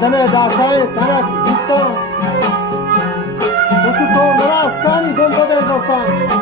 Adane daşayı tarak gitti. Nasıl kovlara askani bomba da dostan.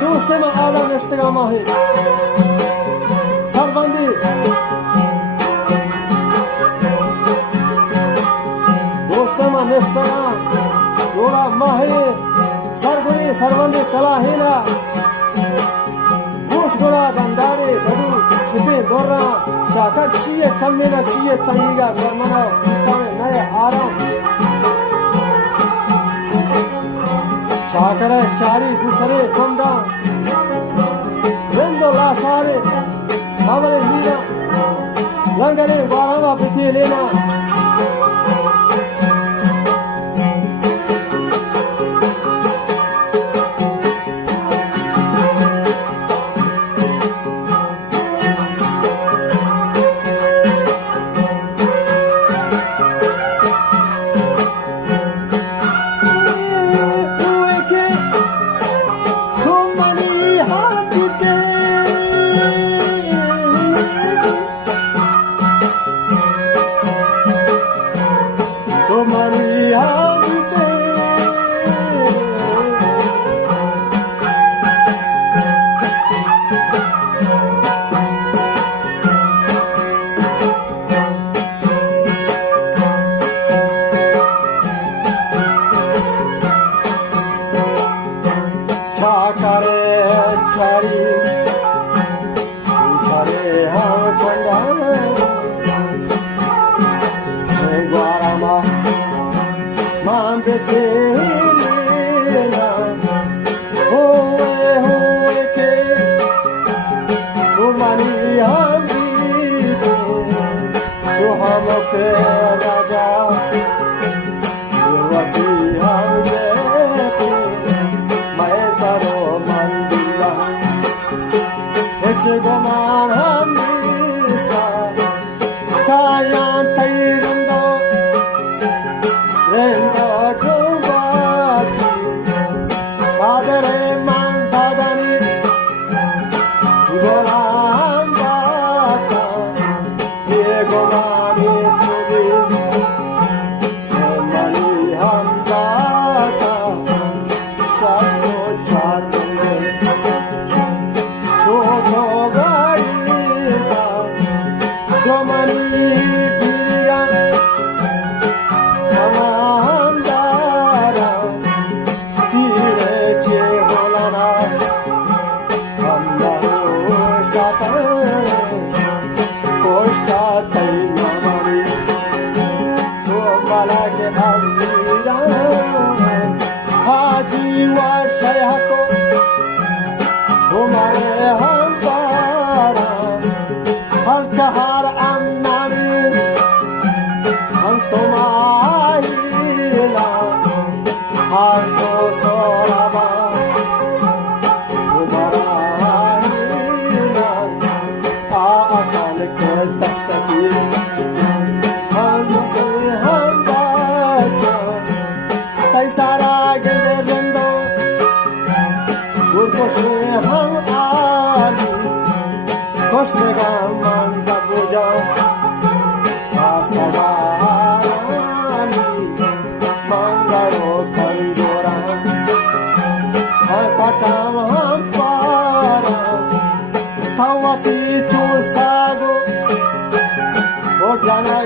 دوستم آدم اشتگاه ہے سربندی دوستم اشتگاه دورا ماهی سرگوی سربندی کلاهینا گوش گولا گنداری بدو شپی دورا چاکر چیه کمینا چیه تنگیگا گرمانا سکتانے نئے آرام چاکر چاری دوسرے کمدا رندو لاشارے بابلے میرا لنگرے باراما پتی لینا Kayan tayrando, rendo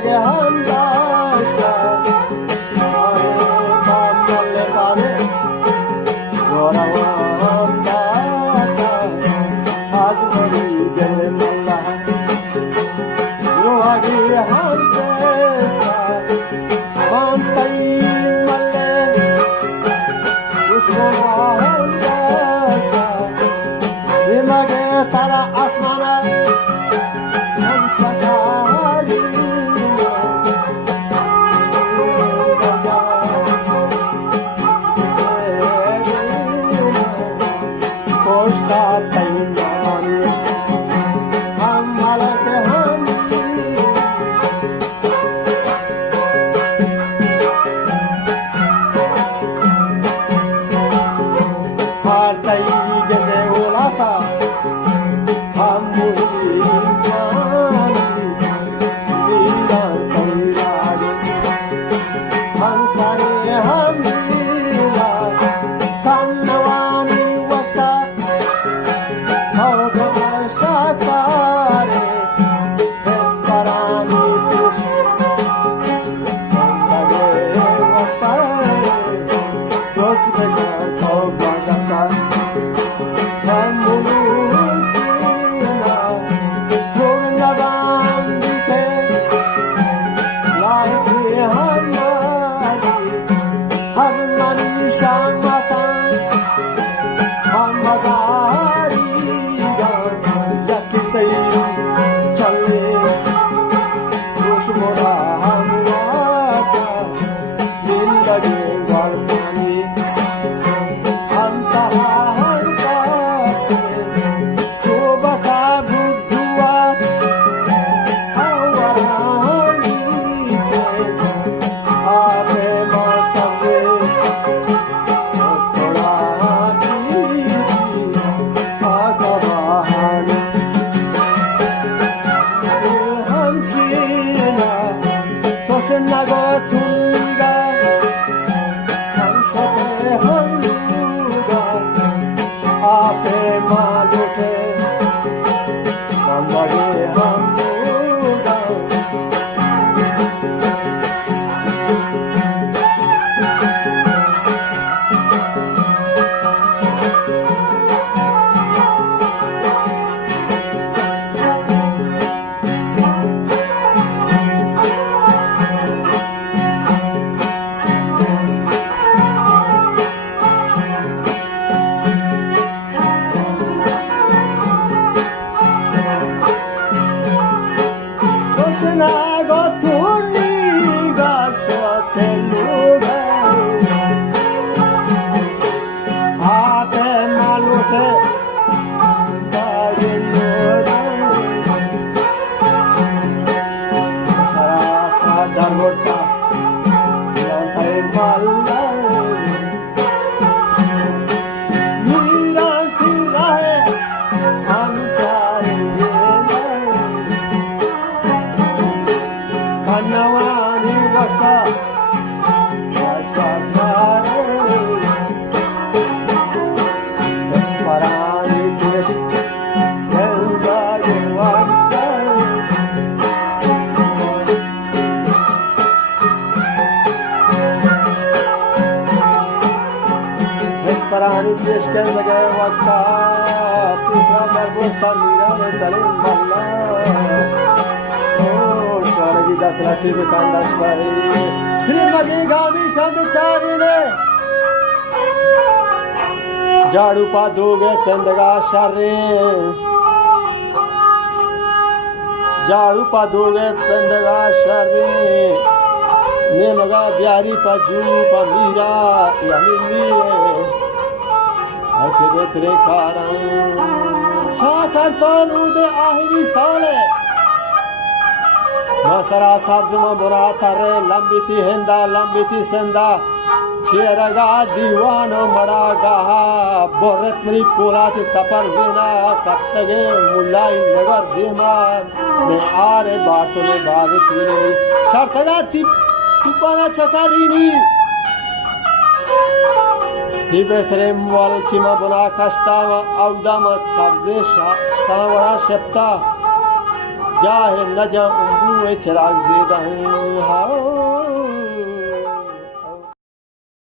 के हम दास्ता आरे मामले बारे गोरवा हम दाता आज बड़ी गले मुल्ला रोहागी हम सेस्ता मानताई मल्ले उस्मा हम दास्ता दिमागे तारा आसमाना हम चकारी कोष्टा तैयारी हम मालक हम हार तई गले ओला था हम मुही जानी वीरा तैयारी हम सारे हम वीरा कन्नवानी वक्ता शाकारे परानी पुष्प दोस्त Parani deşken de gel vakta Pitra darbosta mira de talim balla Oh, şara gida srati de kandas vari Srimadi Gandhi Shandachari ne Jadu pa doge pendega shari Jadu pa doge pendega shari Nemaga byari pa ju pa mira yani mire Ake betre karan Şakar tonude ahiri sale Masara sabzuma bura tare lambiti henda lambiti senda Şeraga divano maragaha Borret mri polati tapar zina Taptage mullai nagar zima Me are baatone baaditini Şartaga tipana çakarini Tibetrem wal chima buna kastama avdama sabdesha tanawara shepta जाहे न जा उम्बुए चराग जेदा